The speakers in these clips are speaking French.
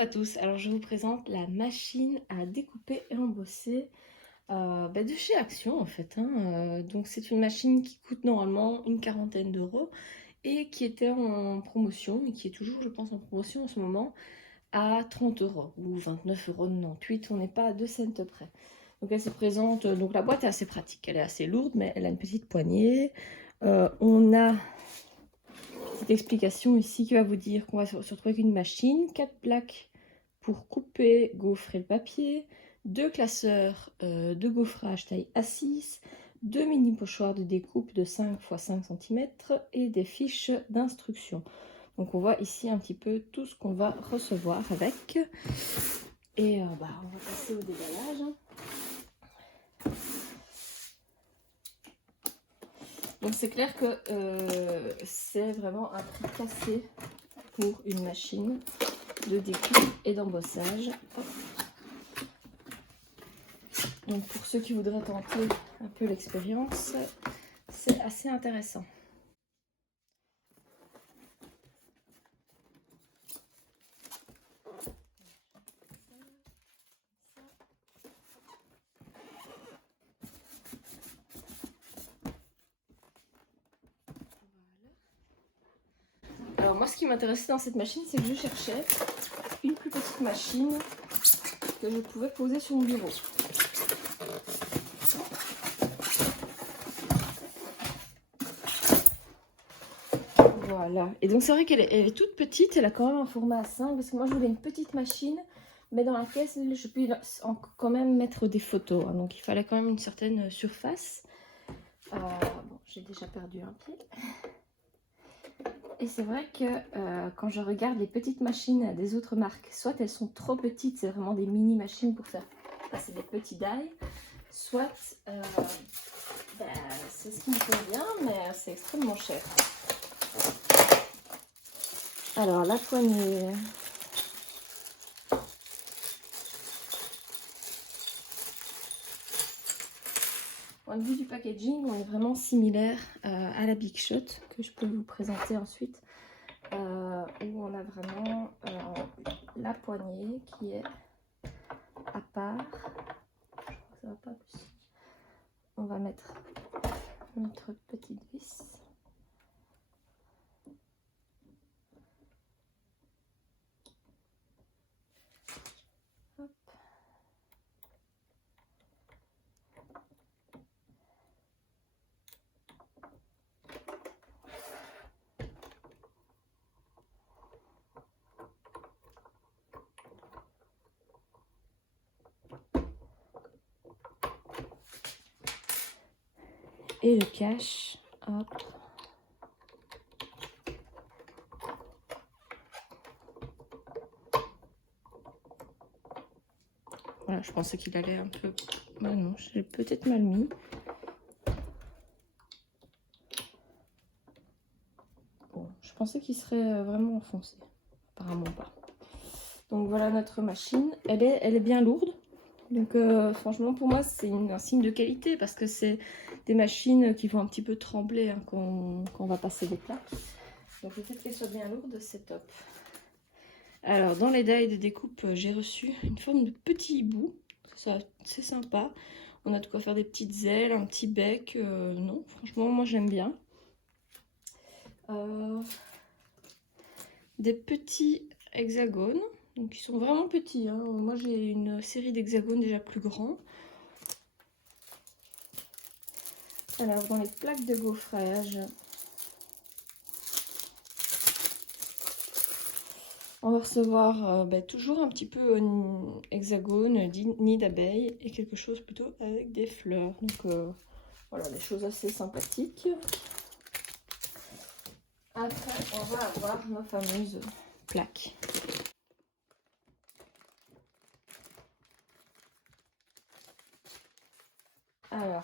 à tous, alors je vous présente la machine à découper et embosser de chez Action en fait. Donc c'est une machine qui coûte normalement une quarantaine d'euros et qui était en promotion et qui est toujours je pense en promotion en ce moment à 30 euros ou 29,98 €, on n'est pas à 2 cents près. Donc elle se présente, donc la boîte est assez pratique, elle est assez lourde mais elle a une petite poignée. On a cette explication ici qui va vous dire qu'on va se retrouver avec une machine, 4 plaques pour couper, gaufrer le papier, 2 classeurs de gaufrage taille A6, 2 mini pochoirs de découpe de 5 x 5 cm et des fiches d'instruction. Donc on voit ici un petit peu tout ce qu'on va recevoir avec. Et on va passer au déballage. Donc c'est clair que c'est vraiment un prix cassé pour une machine de découpe et d'embossage. Donc pour ceux qui voudraient tenter un peu l'expérience, c'est assez intéressant. Alors moi ce qui m'intéressait dans cette machine, c'est que je cherchais une plus petite machine que je pouvais poser sur mon bureau. Voilà, et donc c'est vrai qu'elle est toute petite, elle a quand même un format A5 parce que moi je voulais une petite machine mais dans laquelle je peux quand même mettre des photos, donc il fallait quand même une certaine surface. Bon, j'ai déjà perdu un pied. Et c'est vrai que quand je regarde les petites machines des autres marques, soit elles sont trop petites, c'est vraiment des mini machines pour faire passer des petits die, soit c'est ce qui me convient, mais c'est extrêmement cher. Alors la poignée. Point de vue du packaging, on est vraiment similaire à la Big Shot que je peux vous présenter ensuite, où on a vraiment la poignée qui est à part. Je crois que ça va pas plus. On va mettre notre petite vis. Hop. Et le cache, hop. Voilà, je pensais qu'il allait un peu... Mais non, j'ai peut-être mal mis. Bon, je pensais qu'il serait vraiment enfoncé. Apparemment pas. Donc voilà notre machine. Elle est bien lourde. Donc franchement pour moi c'est un signe de qualité parce que c'est des machines qui vont un petit peu trembler quand on va passer des plaques. Donc le fait qu'elle soit bien lourde, c'est top. Alors dans les dies de découpe, j'ai reçu une forme de petit hibou. C'est sympa. On a de quoi faire des petites ailes, un petit bec. Non, franchement moi j'aime bien. Des petits hexagones. Donc ils sont vraiment petits. Moi j'ai une série d'hexagones déjà plus grands. Alors dans les plaques de gaufrage, on va recevoir toujours un petit peu hexagone, nid d'abeille et quelque chose plutôt avec des fleurs. Donc voilà, des choses assez sympathiques. Après, on va avoir nos fameuses plaques. Alors,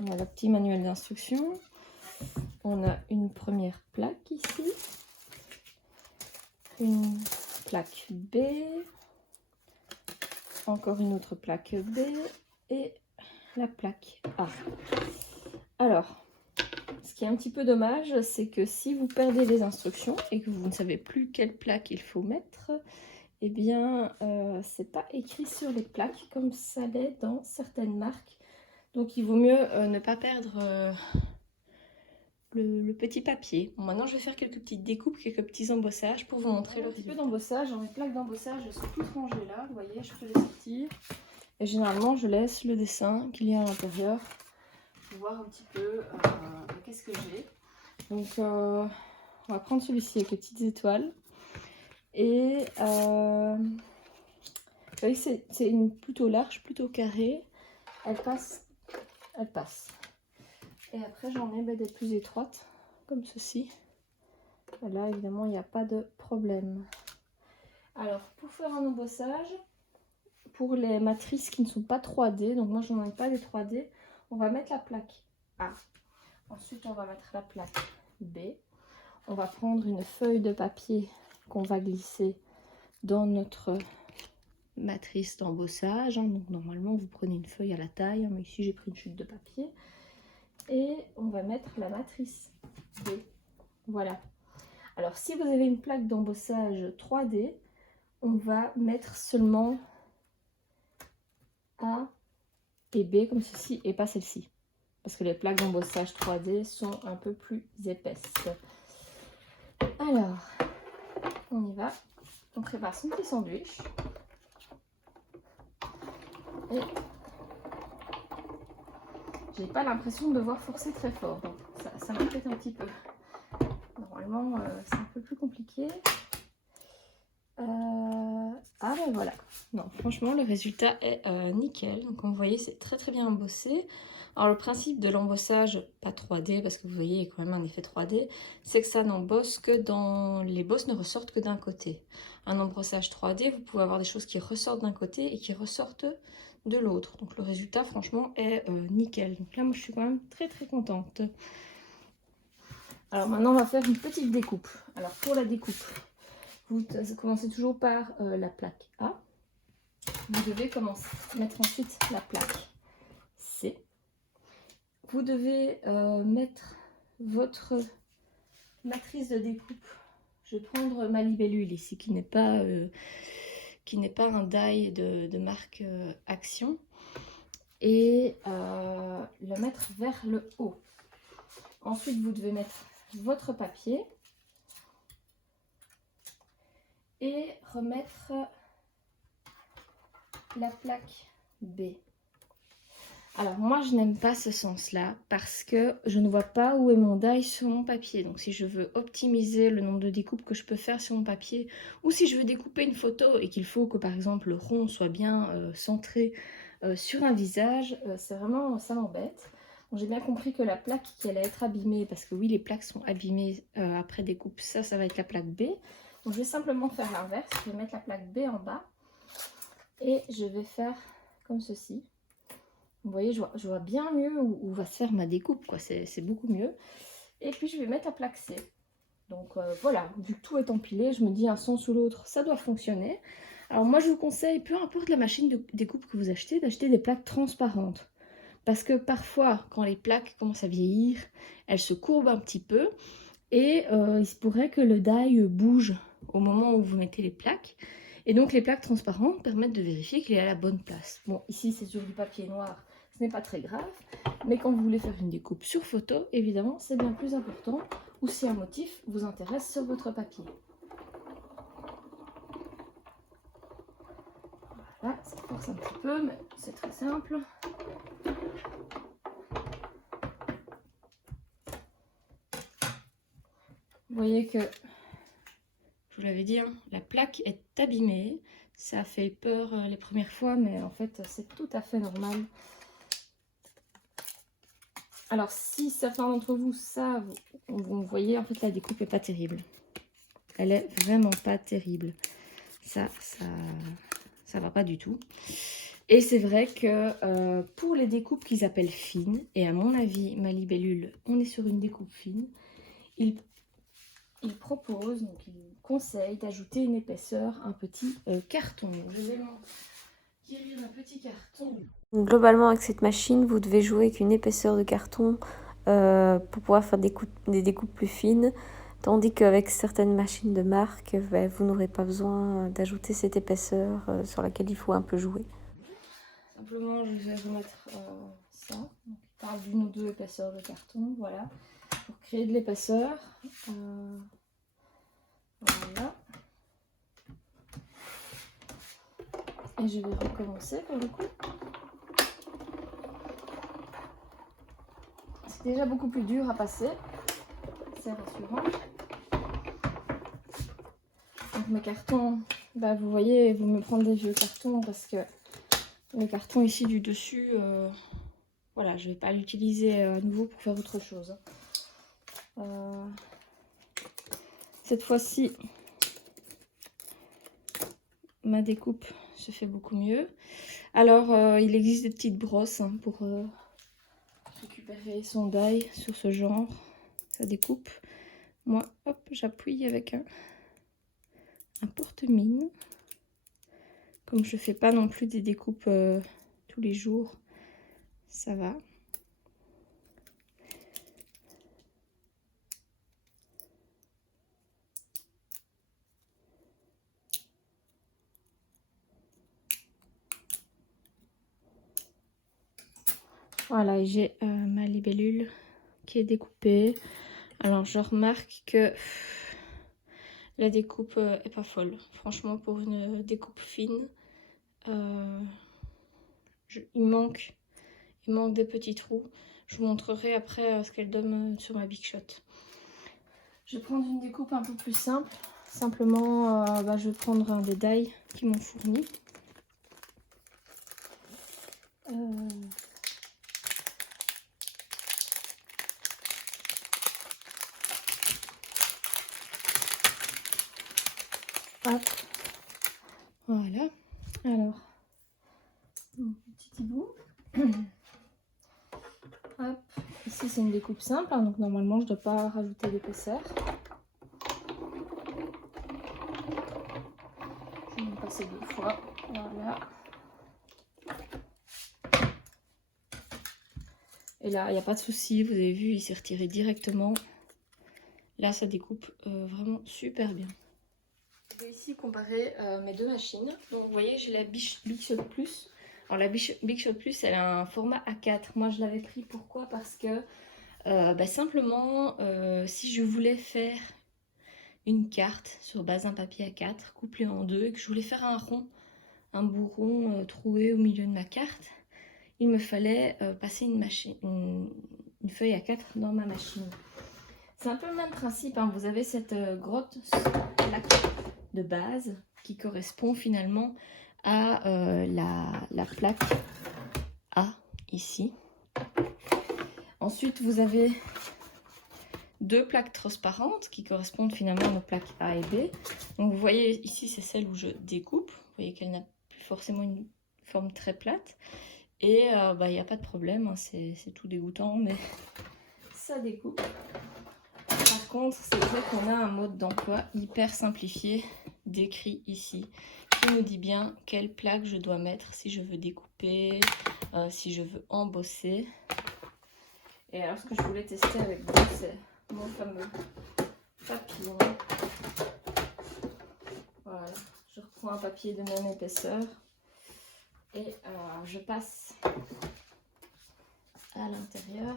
on a le petit manuel d'instruction. On a une première plaque ici. Une plaque B. Encore une autre plaque B. Et la plaque A. Alors, ce qui est un petit peu dommage, c'est que si vous perdez les instructions et que vous ne savez plus quelle plaque il faut mettre, eh bien, c'est pas écrit sur les plaques comme ça l'est dans certaines marques. Donc il vaut mieux ne pas perdre le petit papier. Bon, maintenant je vais faire quelques petites découpes, quelques petits embossages pour vous montrer le petit peu d'embossage. Mes plaques d'embossage sont toutes rangées là, vous voyez, je peux les sortir. Et généralement je laisse le dessin qu'il y a à l'intérieur pour voir un petit peu qu'est-ce que j'ai. Donc on va prendre celui-ci avec les petites étoiles. Et vous voyez, c'est une plutôt large, plutôt carrée. Elle passe. Et après j'en ai des plus étroites, comme ceci. Et là évidemment il n'y a pas de problème. Alors pour faire un embossage, pour les matrices qui ne sont pas 3D, donc moi je n'en ai pas des 3D, on va mettre la plaque A. Ensuite on va mettre la plaque B. On va prendre une feuille de papier qu'on va glisser dans notre matrice d'embossage. Donc normalement vous prenez une feuille à la taille, mais ici j'ai pris une chute de papier. Et on va mettre la matrice B. Voilà. Alors si vous avez une plaque d'embossage 3D, on va mettre seulement A et B comme ceci et pas celle-ci. Parce que les plaques d'embossage 3D sont un peu plus épaisses. Alors, on y va. On prépare son petit sandwich. Et j'ai pas l'impression de devoir forcer très fort. Donc ça m'inquiète un petit peu. Normalement, c'est un peu plus compliqué. Ah ben voilà. Non, franchement, le résultat est nickel. Donc, comme vous voyez, c'est très très bien embossé. Alors, le principe de l'embossage, pas 3D, parce que vous voyez, il y a quand même un effet 3D, c'est que ça n'embosse que dans... Les bosses ne ressortent que d'un côté. Un embossage 3D, vous pouvez avoir des choses qui ressortent d'un côté et qui ressortent de l'autre. Donc, le résultat, franchement, est nickel. Donc là, moi, je suis quand même très très contente. Alors, maintenant, on va faire une petite découpe. Alors, pour la découpe, vous commencez toujours par la plaque A. Vous devez mettre ensuite la plaque C. Vous devez mettre votre matrice de découpe. Je vais prendre ma libellule ici, qui n'est pas un die de marque Action. Et le mettre vers le haut. Ensuite, vous devez mettre votre papier. Et remettre la plaque B. Alors moi je n'aime pas ce sens-là parce que je ne vois pas où est mon die sur mon papier. Donc si je veux optimiser le nombre de découpes que je peux faire sur mon papier, ou si je veux découper une photo et qu'il faut que par exemple le rond soit bien centré sur un visage, c'est vraiment, ça m'embête. J'ai bien compris que la plaque qui allait être abîmée, parce que oui les plaques sont abîmées après découpe, ça va être la plaque B. Donc je vais simplement faire l'inverse, je vais mettre la plaque B en bas et je vais faire comme ceci. Vous voyez, je vois bien mieux où va se faire ma découpe, quoi. C'est beaucoup mieux. Et puis je vais mettre la plaque C. Donc voilà, vu que tout est empilé, je me dis un sens ou l'autre, ça doit fonctionner. Alors moi je vous conseille, peu importe la machine de découpe que vous achetez, d'acheter des plaques transparentes. Parce que parfois, quand les plaques commencent à vieillir, elles se courbent un petit peu. Et il se pourrait que le die bouge au moment où vous mettez les plaques. Et donc les plaques transparentes permettent de vérifier qu'il est à la bonne place. Bon, ici c'est sur du papier noir, ce n'est pas très grave. Mais quand vous voulez faire une découpe sur photo, évidemment, c'est bien plus important. Ou si un motif vous intéresse sur votre papier. Voilà, ça force un petit peu, mais c'est très simple. Vous voyez que, je vous l'avais dit, hein, la plaque est abîmée. Ça fait peur les premières fois, mais en fait, c'est tout à fait normal. Alors, si certains d'entre vous savent, vous voyez, en fait, la découpe n'est pas terrible. Elle est vraiment pas terrible. Ça va pas du tout. Et c'est vrai que pour les découpes qu'ils appellent fines, et à mon avis, ma libellule, on est sur une découpe fine, il propose, donc il conseille d'ajouter une épaisseur, un petit carton. Je vais tirer un petit carton. Globalement, avec cette machine, vous devez jouer avec une épaisseur de carton pour pouvoir faire des découpes plus fines. Tandis qu'avec certaines machines de marque, vous n'aurez pas besoin d'ajouter cette épaisseur sur laquelle il faut un peu jouer. Simplement, je vais remettre ça. Donc, il parle d'une ou deux épaisseurs de carton, voilà, pour créer de l'épaisseur. Voilà. Et je vais recommencer pour le coup. C'est déjà beaucoup plus dur à passer. C'est rassurant. Donc mes cartons, vous voyez, vous me prendre des vieux cartons parce que le carton ici du dessus, voilà, je vais pas l'utiliser à nouveau pour faire autre chose. Cette fois-ci, ma découpe se fait beaucoup mieux. Alors, il existe des petites brosses pour récupérer son die sur ce genre, ça découpe. Moi, hop, j'appuie avec un porte-mine. Comme je fais pas non plus des découpes tous les jours, ça va. Voilà, j'ai ma libellule qui est découpée. Alors je remarque que la découpe est pas folle. Franchement, pour une découpe fine, il manque des petits trous. Je vous montrerai après ce qu'elle donne sur ma Big Shot. Je vais prendre une découpe un peu plus simple. Simplement, je vais prendre un des die qui m'ont fourni. Hop. Voilà. Alors, mon petit hibou. Hop. Ici, c'est une découpe simple, hein, donc normalement, je ne dois pas rajouter d'épaisseur. Je vais me passer 2 fois. Voilà. Et là, il n'y a pas de souci. Vous avez vu, il s'est retiré directement. Là, ça découpe vraiment super bien. Je vais ici comparer mes deux machines. Donc, vous voyez, j'ai la Big Shot Plus. Alors, la Big Shot Plus, elle a un format A4. Moi, je l'avais pris. Pourquoi? Parce que simplement, si je voulais faire une carte sur base d'un papier A4 couplé en deux et que je voulais faire un rond, un bout rond troué au milieu de ma carte, il me fallait passer une feuille A4 dans ma machine. C'est un peu le même principe, hein. Vous avez cette grosse plaque de base qui correspond finalement à la plaque A ici. Ensuite, vous avez deux plaques transparentes qui correspondent finalement aux plaques A et B. Donc vous voyez ici, c'est celle où je découpe. Vous voyez qu'elle n'a plus forcément une forme très plate. Et il n'y a pas de problème, hein. C'est tout dégoûtant, mais ça découpe. Par contre, c'est vrai qu'on a un mode d'emploi hyper simplifié décrit ici, qui nous dit bien quelle plaque je dois mettre si je veux découper, si je veux embosser. Et alors, ce que je voulais tester avec vous, c'est mon fameux papier. Voilà, je reprends un papier de même épaisseur et je passe à l'intérieur.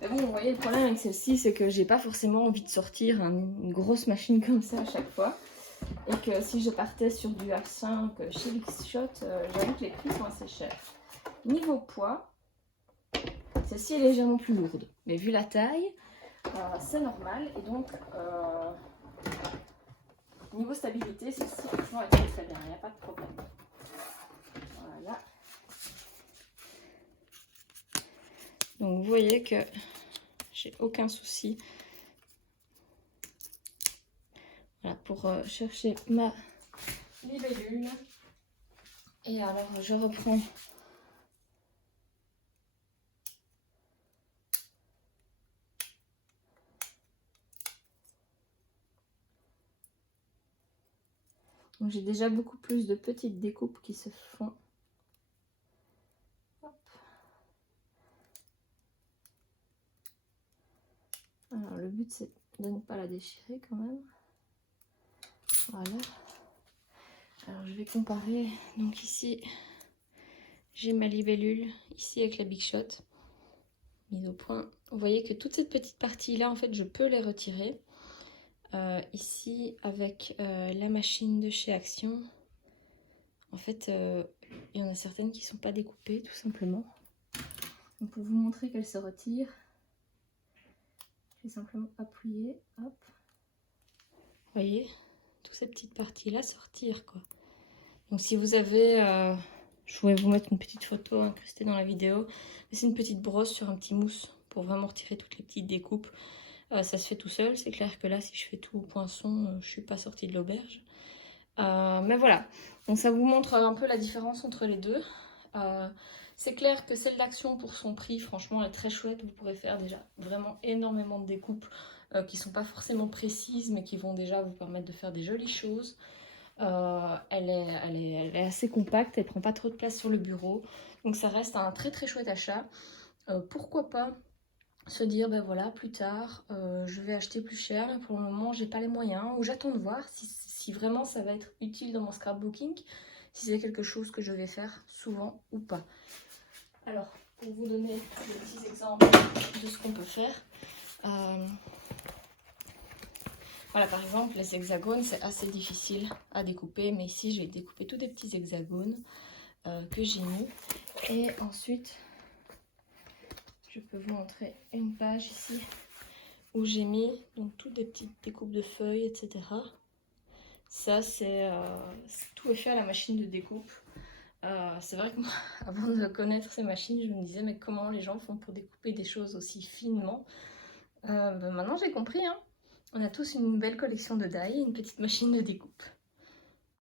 Mais bon, vous voyez, le problème avec celle-ci, c'est que j'ai pas forcément envie de sortir une grosse machine comme ça à chaque fois. Et que si je partais sur du A5 chez Big Shot, j'avoue que les prix sont assez chers. Niveau poids, celle-ci est légèrement plus lourde. Mais vu la taille, c'est normal. Et donc, niveau stabilité, celle-ci franchement est très très bien. Il n'y a pas de problème. Voilà. Donc vous voyez que j'ai aucun souci. Voilà, pour chercher ma libellule. Et alors je reprends donc j'ai déjà beaucoup plus de petites découpes qui se font. Hop. but c'est de ne pas la déchirer quand même. Voilà. Alors je vais comparer. Donc ici, j'ai ma libellule, ici avec la Big Shot, mise au point. Vous voyez que toute cette petite partie-là, en fait, je peux les retirer. Ici, avec la machine de chez Action, en fait, il y en a certaines qui ne sont pas découpées, tout simplement. Donc pour vous montrer qu'elles se retirent, je vais simplement appuyer, hop. Vous voyez, toutes ces petites parties-là se retirent, quoi. Donc si vous avez, je voulais vous mettre une petite photo incrustée dans la vidéo, mais c'est une petite brosse sur un petit mousse pour vraiment retirer toutes les petites découpes. Ça se fait tout seul, c'est clair que là si je fais tout au poinçon, je suis pas sortie de l'auberge. Mais voilà, donc ça vous montre un peu la différence entre les deux. C'est clair que celle d'Action pour son prix, franchement elle est très chouette, vous pourrez faire déjà vraiment énormément de découpes qui sont pas forcément précises mais qui vont déjà vous permettre de faire des jolies choses. Elle est assez compacte, elle prend pas trop de place sur le bureau, donc ça reste un très très chouette achat. Pourquoi pas se dire ben voilà, plus tard je vais acheter plus cher, pour le moment j'ai pas les moyens, ou j'attends de voir si vraiment ça va être utile dans mon scrapbooking, si c'est quelque chose que je vais faire souvent ou pas. Alors pour vous donner des petits exemples de ce qu'on peut faire, voilà, par exemple les hexagones c'est assez difficile à découper, mais ici je vais découper tous des petits hexagones que j'ai mis, et ensuite je peux vous montrer une page ici où j'ai mis donc toutes des petites découpes de feuilles, etc. Ça, c'est tout est fait à la machine de découpe. C'est vrai que moi, avant de connaître ces machines, je me disais mais comment les gens font pour découper des choses aussi finement. Maintenant j'ai compris, hein. On a tous une belle collection de die et une petite machine de découpe.